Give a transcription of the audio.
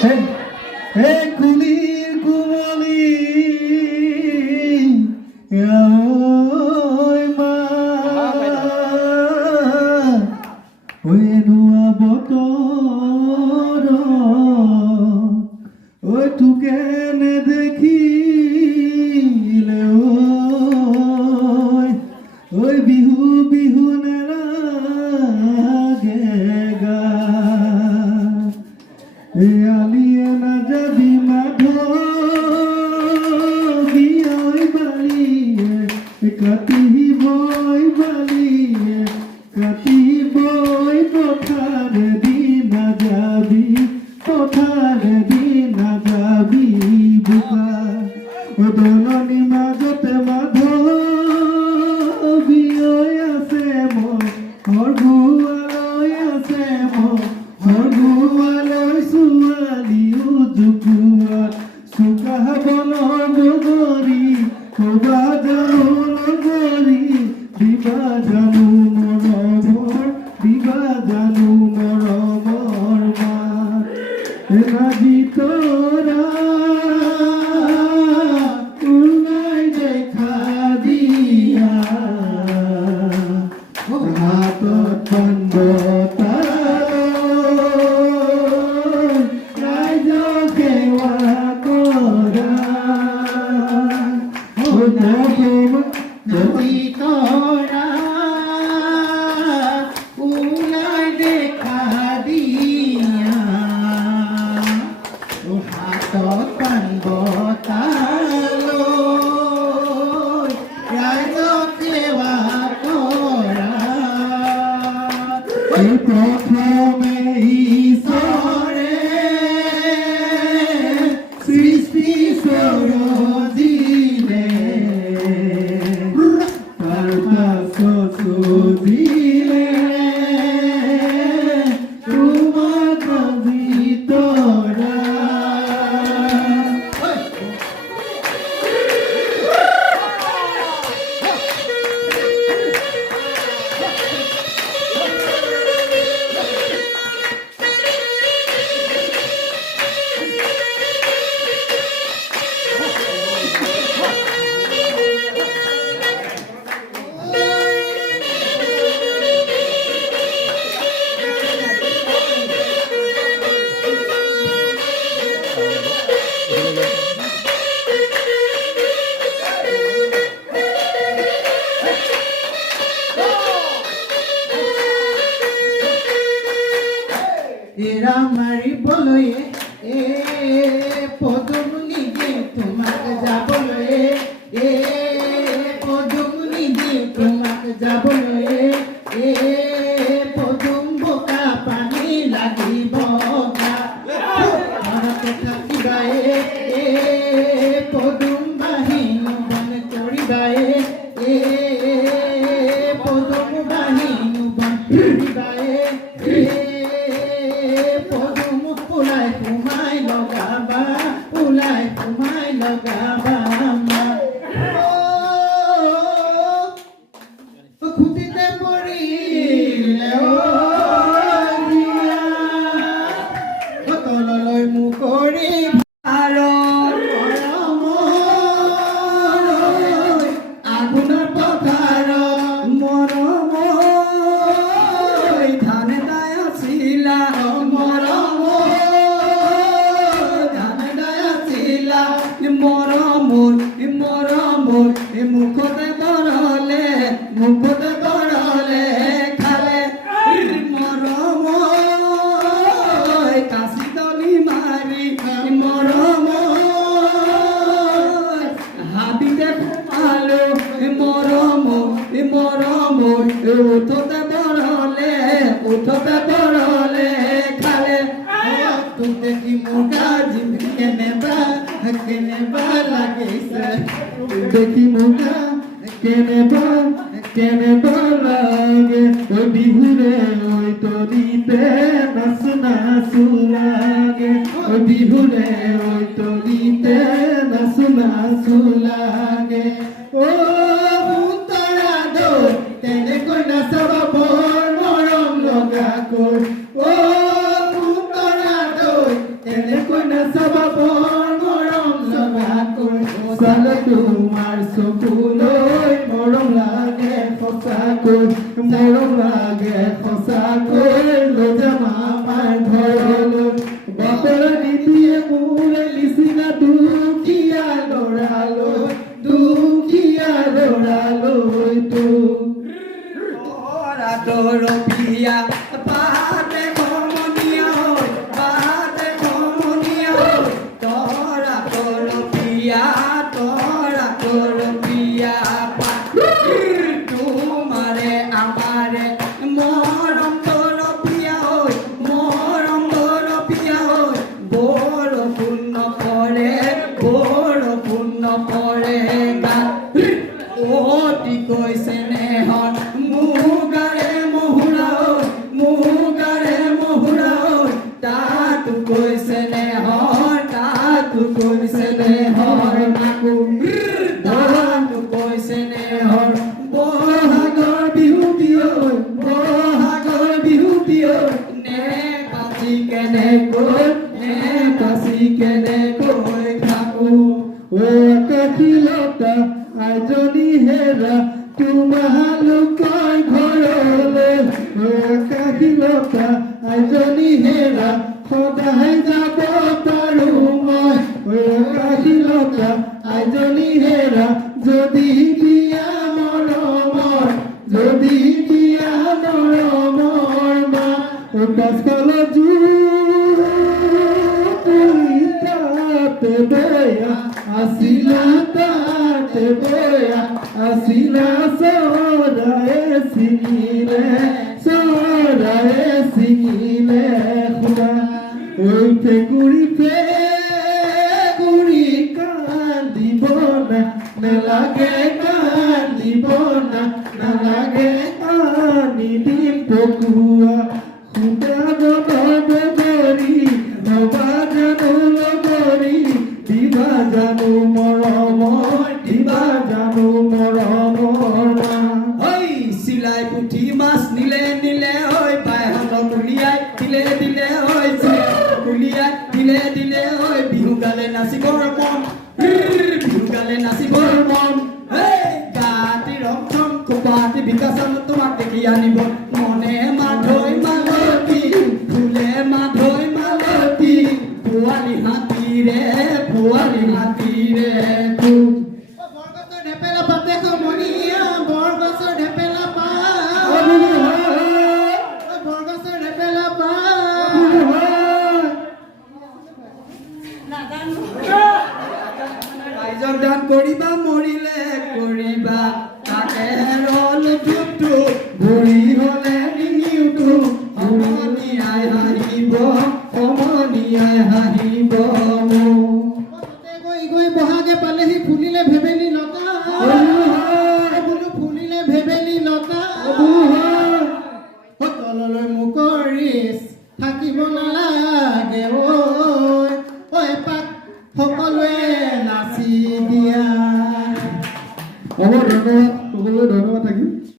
হে কুলিৰ কুমলি ঐ মা ঐ এনুৱা বতৰ ঐ তোকে নেদেখিলে ঐ বিহু বিহু নেলাগে গা আলিয়ে না যাবি মাধবী ওই বালিয়ে কাটিবই বালিয়ে কাটিবই পথারে দিনা যাবি পথারে দিনা যাবি বোকা ও দলনি মাজতে মাধবী ওই আছে মোৰ গুৱালৈ আছে মোৰ গুৱালৈ ছোৱালী উজুকুৱাত চুকা বনৰ নগৰী কবা জানো নগৰী দিবা জানো মৰমৰ দিবা জানো মৰমৰ মাত ৰাজি তৰা ওলাই দেখা দিয়া হাতত বন্দতা যদি তোৰা উলাই দেখা দিয়া ও হাতত পানব তালো ৰাইজক সেৱা কৰা প্ৰথমে ঈশ্বৰে সৃষ্টি সৰজিলে দিলে তোমাক ভিতৰা এৰা মাৰিবলৈ পদুমনি দিওঁ তোমাক যাবলৈ পদুমনি দিওঁ তোমাক যাবলৈ পদুম বোকা পানী লাগিব ঘৰতে থাকিবাই পদুম বাহিনী বন কৰিবাই পদুম বাহিনী বন কৰিবাই ওলাই সোমাই লগাবা খুটিতে পৰিলে তললৈ মুখ কৰি আগুনৰ পথাৰ মৰম ধান দাই আছিলা মৰমৰ মুখতে বৰলে খালে মৰম কাশি তলি মাৰি মৰম হাবিতে সোমালো মৰম উঠতে বৰলে খালে তোক দেখি মোৰ গাজি কেনেবা লাগিছে দেখি মোকা কেনেবা লাগে ঐ বিহুৰে ঐ তলিতে নাচু লাগে ঐ বিহুৰে ঐ তলিতে নাচু লাগে ও তৰা দৈ তেনেকৈ নাচাব বৰ মৰম লগাকৈ ও তৰা দৈ তেনেকৈ নাচাবা বৰ মৰম লগাকৈ চালে তোমাৰ চকুলৈ মৰম লাগে সঁচাকৈ মৰম লাগে সঁচাকৈ লৈ যাম আমাৰ ঘৰলৈ বাপৰ নিদিয়ে মোৰে নিচিনা দুখীয়া ল'ৰালৈ তোৰ বিয়া পাতে সমনীয়া পাতে সমনীয়া তোৰা তোৰ বিয়া তোমাৰে আমাৰে মৰম তোৰ বিয়া মৰম তোৰ বিয়া বৰষুণ নপৰে গাত অতিকৈ স্নেহত মুগাৰে মহুৰা তাতো কৈছে নেহৰ মাকো তাতো কৈছে নেহৰ বহাগৰ বিহু নে বাজি কেনেকৈ থাকো ও কাকিলতা আইজনী হেৰা তোমালোকৰ ঘৰলৈ ও কাকিলতা আইজনী হেৰা সদায় যাব পাৰো মই ও কাকিলতা আইজনী হেৰা যদি দিয়া মৰমৰ মা ও পাছফাল তাতে বয়া আছিলা তাতে বয়া আছিলা চৰায়ে ছিঙিলে খুদা ওই ফেকুৰি কান্দিব না নালাগে কান্দিব না নালাগে আনি দিম পকুয়া খুদা বদৰি নবা জানো লগৰি দিবা জানো মৰমৰ ঐ চিলাই পুঠি মাছ নিলে ঐ বাইহঁতক উলিয়াই দিলে ঐ উলিয়াই দিলে ঐ বিহু গালে নাচিবৰ মন গাতি ৰং খোপাতি বিকাশন তোমাক দেখি আনিব মনে মাধৈ মালতী ফুলে মাধৈ মালতী পোৱালি হাতীৰে বৰগছৰ ঢেপেলা পাতে সমনীয়া বৰগছৰ ঢেপেলা ৰাইজক দান কৰিবা মৰিলে কৰিবা তাকে ৰল দুটো ভৰি হলে ডিঙিটো সমনীয়াই হাঁহিব গৈ বহাগে পালেহি ফুলিলে ভেবেলি লতা তললৈ মুকৰি থাকিব নালাগে ঐ এপাক সকলোৱে নাচি দিয়া ধন্যবাদ সকলোৱে ধন্যবাদ থাকিব